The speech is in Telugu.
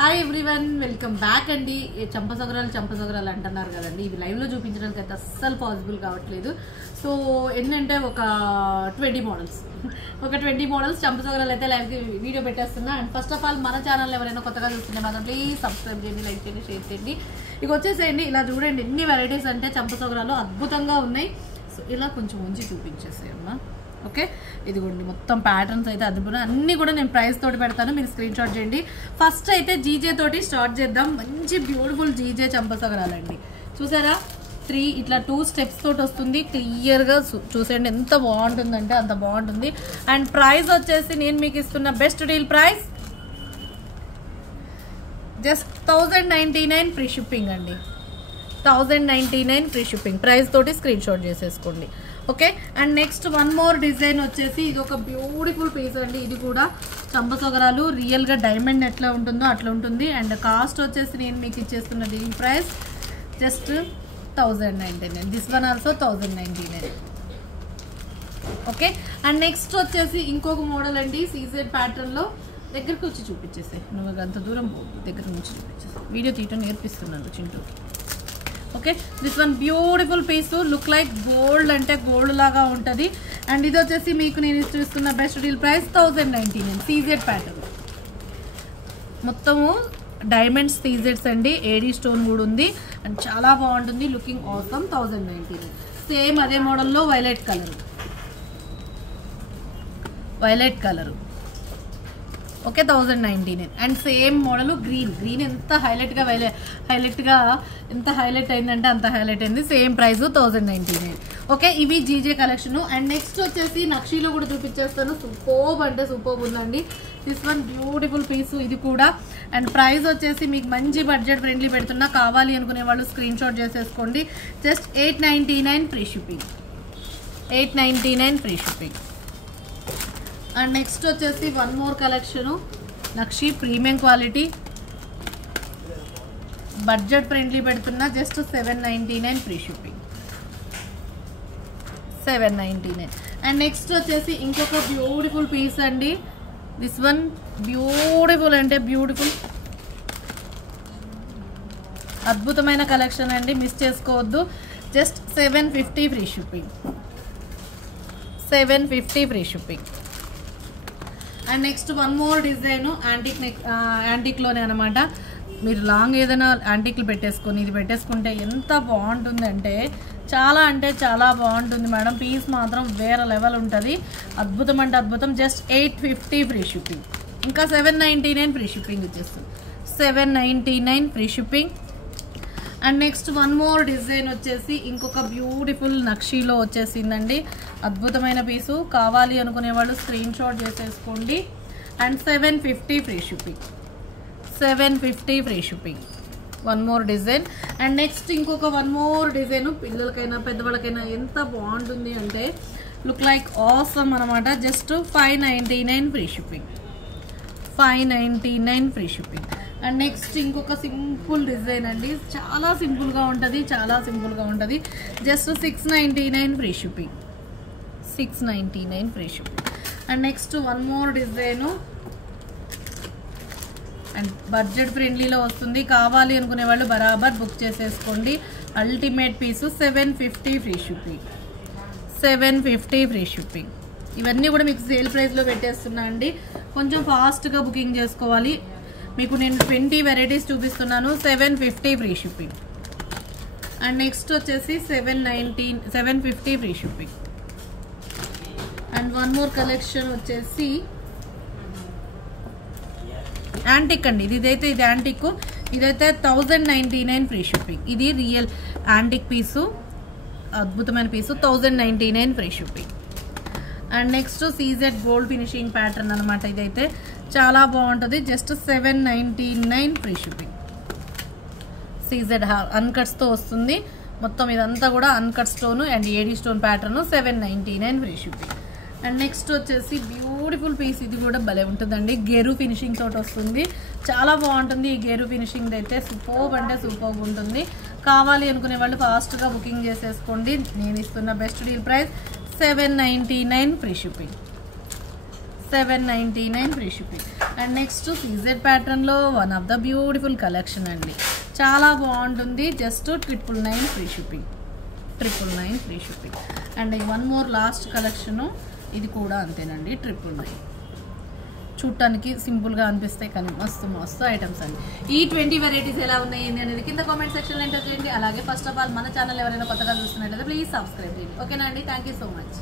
హాయ్ ఎవ్రీవన్, వెల్కమ్ బ్యాక్ అండి. చంపసొగరాలు అంటున్నారు కదండి, ఇవి లైవ్లో చూపించడానికి అయితే అస్సలు పాసిబుల్ కావట్లేదు. సో ఏంటంటే ఒక 20 మోడల్స్ చంపసొగరాలు అయితే లైవ్కి వీడియో పెట్టేస్తున్నా. అండ్ ఫస్ట్ ఆఫ్ ఆల్ మన ఛానల్ ఎవరైనా కొత్తగా చూస్తుంటే మాత్రం ప్లీజ్ సబ్స్క్రైబ్ చేయండి, లైక్ చేయండి, షేర్ చేయండి. ఇక వచ్చేసేయండి, ఇలా చూడండి ఎన్ని వెరైటీస్ అంటే చంపసొగరాలు అద్భుతంగా ఉన్నాయి. సో ఇలా కొంచెం ఉంచి చూపించేసేయమ్మా. ఓకే, ఇదిగోండి మొత్తం ప్యాటర్న్స్ అయితే అద్భుతం. అన్నీ కూడా నేను ప్రైస్ తోటి పెడతాను, మీరు స్క్రీన్ షాట్ చేయండి. ఫస్ట్ అయితే జీజే తోటి స్టార్ట్ చేద్దాం. మంచి బ్యూటిఫుల్ జీజే చంపసొగరాలండి. చూసారా, 3 ఇట్లా 2 స్టెప్స్ తోటి వస్తుంది. క్లియర్గా చూసేయండి ఎంత బాగుంటుందంటే అంత బాగుంటుంది. అండ్ ప్రైస్ వచ్చేసి నేను మీకు ఇస్తున్న best deal price just 1099 free shipping అండి. 1099 ఫ్రీ షిప్పింగ్ ప్రైస్ తోటి స్క్రీన్ షాట్ చేసేసుకోండి. Okay, and next one more design వచ్చేసి ఇది ఒక బ్యూటిఫుల్ పీస్ అండి. ఇది కూడా చంపసొగరాలు రియల్గా డైమండ్ ఎట్లా ఉంటుందో అట్లా ఉంటుంది. అండ్ కాస్ట్ వచ్చేసి నేను మీకు ఇచ్చేస్తున్న deal price just 1099. This one also 1099. Okay, and next వచ్చేసి ఇంకొక మోడల్ అండి, సీజెడ్ ప్యాటర్న్లో. దగ్గరికి వచ్చి చూపించేసే, నువ్వు అంత దూరం దగ్గర నుంచి చూపించేసే, వీడియో తీయటం నేర్పిస్తున్నాను చింటూకి. Okay, this one beautiful piece, look like gold, అంటే గోల్డ్ లాగా ఉంటుంది. అండ్ ఇది వచ్చేసి మీకు నేను ఇస్తున్న best deal price 1099. CZ pattern మొత్తము డైమండ్స్ సీజెడ్స్ అండి, ఏడీ స్టోన్ కూడా ఉంది. అండ్ చాలా బాగుంటుంది, లుకింగ్ ఆసమ్. 1099. సేమ్ అదే మోడల్లో violet colour. Okay, 1099. And same model green ఎంత ఎంత హైలైట్ అయిందంటే అంత హైలైట్ అయింది. Same price 1099. ఓకే, ఇవి జీజే కలెక్షన్. అండ్ నెక్స్ట్ వచ్చేసి నక్షీలో కూడా చూపించేస్తాను. సూపర్బ్ అంటే సూపర్బ్ ఉందండి. దిస్ వన్ బ్యూటిఫుల్ పీస్ ఇది కూడా. అండ్ ప్రైస్ వచ్చేసి మీకు మంచి బడ్జెట్ ఫ్రెండ్లీ పెడుతున్నా, కావాలి అనుకునే వాళ్ళు స్క్రీన్ షాట్ చేసేసుకోండి. Just 899 free shipping. 899 free shipping. And next వచ్చేసి వన్ మోర్ కలెక్షను, నక్షి ప్రీమియం క్వాలిటీ, బడ్జెట్ ఫ్రెండ్లీ పెడుతున్నా. Just 799 free shipping. 799. And next వచ్చేసి ఇంకొక బ్యూటిఫుల్ పీస్ అండి. దిస్ వన్ బ్యూటిఫుల్ అంటే బ్యూటిఫుల్, అద్భుతమైన కలెక్షన్ అండి, మిస్ చేసుకోవద్దు. Just 750 free shipping. 750 free shipping. And next one more design యాంటిక్లోనే అనమాట. మీరు లాంగ్ ఏదైనా యాంటిక్లు పెట్టేసుకొని ఇది పెట్టేసుకుంటే ఎంత బాగుంటుందంటే అంటే చాలా బాగుంటుంది మేడం. పీస్ మాత్రం వేరే లెవెల్ ఉంటుంది, అద్భుతం అంటే అద్భుతం. Just 850 free shipping. ఇంకా 799 ఫ్రీ షిప్పింగ్ ఇచ్చేస్తుంది. 799 free shipping. And next one more design వచ్చేసి ఇంకొక బ్యూటిఫుల్ నక్షీలో వచ్చేసిందండి, అద్భుతమైన పీసు. కావాలి అనుకునే వాళ్ళు స్క్రీన్ షాట్ చేసేసుకోండి. And 750 free shipping. 750 free shipping. One more design. And next ఇంకొక వన్ మోర్ డిజైన్, పిల్లలకైనా పెద్దవాళ్ళకైనా ఎంత బాగుంటుంది అంటే లుక్ లైక్ ఆసమ్ అనమాట. Just 599 free shipping. 599 free shipping. And next ఇంకొక సింపుల్ డిజైన్ అండి, చాలా సింపుల్గా ఉంటుంది. Just 699 free shipping. 699 free shipping. And next one more design, and budget ఫ్రెండ్లీలో వస్తుంది. కావాలి అనుకునే వాళ్ళు బరాబర్ బుక్ చేసేసుకోండి. అల్టిమేట్ పీసు. 750 ఫ్రీ షిప్పింగ్. 750 free shipping. ఇవన్నీ కూడా మీకు సేల్ ప్రైస్లో పెట్టేస్తున్నా అండి, కొంచెం ఫాస్ట్గా బుకింగ్ చేసుకోవాలి. మీకు నేను 20 వెరైటీస్ చూపిస్తున్నాను. 750 ఫ్రీ షిప్పింగ్. అండ్ నెక్స్ట్ వచ్చేసి 750 free shipping. And one more collection వచ్చేసి యాంటిక్ అండి. ఇది యాంటిక్. ఇదైతే 1099 ఫ్రీ షిప్పింగ్. ఇది రియల్ యాంటిక్ పీసు, అద్భుతమైన పీసు. 1099 free shipping. And next CZ gold finishing pattern అనమాట. ఇదైతే చాలా బాగుంటుంది. Just 799 free shipping. సీజెడ్ అన్కట్స్తో వస్తుంది మొత్తం. ఇదంతా కూడా uncut stone and AD stone pattern. 799 free shipping. And next వచ్చేసి బ్యూటిఫుల్ పీస్, ఇది కూడా భలే ఉంటుందండి. గేరు ఫినిషింగ్ తోటి వస్తుంది, చాలా బాగుంటుంది. ఈ గేరు ఫినిషింగ్ అయితే సూపర్బ్ అంటే సూపర్బ్ ఉంటుంది. కావాలి అనుకునే వాళ్ళు ఫాస్ట్గా బుకింగ్ చేసేసుకోండి. నేను ఇస్తున్న best deal price 799 free shipping. 799 free shipping. And next CZ ప్యాటర్న్లో one of the beautiful collection అండి, చాలా బాగుంటుంది. Just 999 free shipping, 999 free shipping. And one more last collection, ఇది కూడా అంతేనండి, 999. చూడటానికి సింపుల్గా అనిపిస్తాయి కానీ మస్తు మస్తు ఐటమ్స్ అండి. ఈ 20 వెరైటీస్ ఎలా ఉన్నాయి అనేది కింద కామెంట్ సెక్షన్లో ఎంటర్ చేయండి. అలాగే ఫస్ట్ ఆఫ్ ఆల్ మన ఛానల్ ఎవరైనా కొత్తగా చూస్తున్నట్లయితే ప్లీజ్ సబ్స్క్రైబ్ చేయండి. ఓకేనా అండి, థ్యాంక్ యూ సో మచ్.